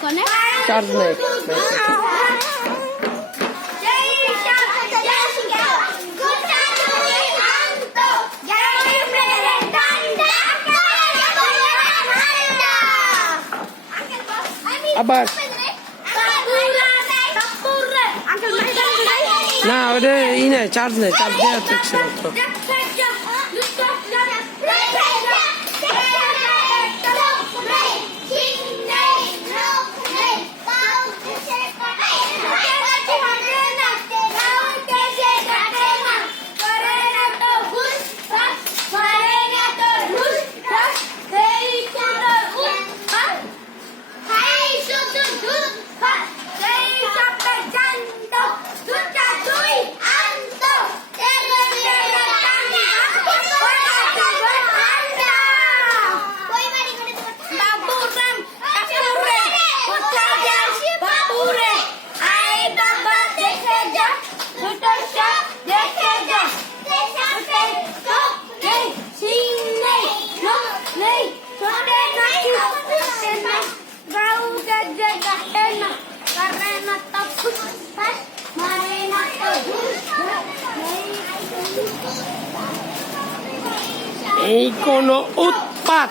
connect? Charge নেই আবার না ওটা ই নাই চার্জ নেই চার্জ দেওয়া থাকছে না তো Baburan, এই কোনো উৎপাত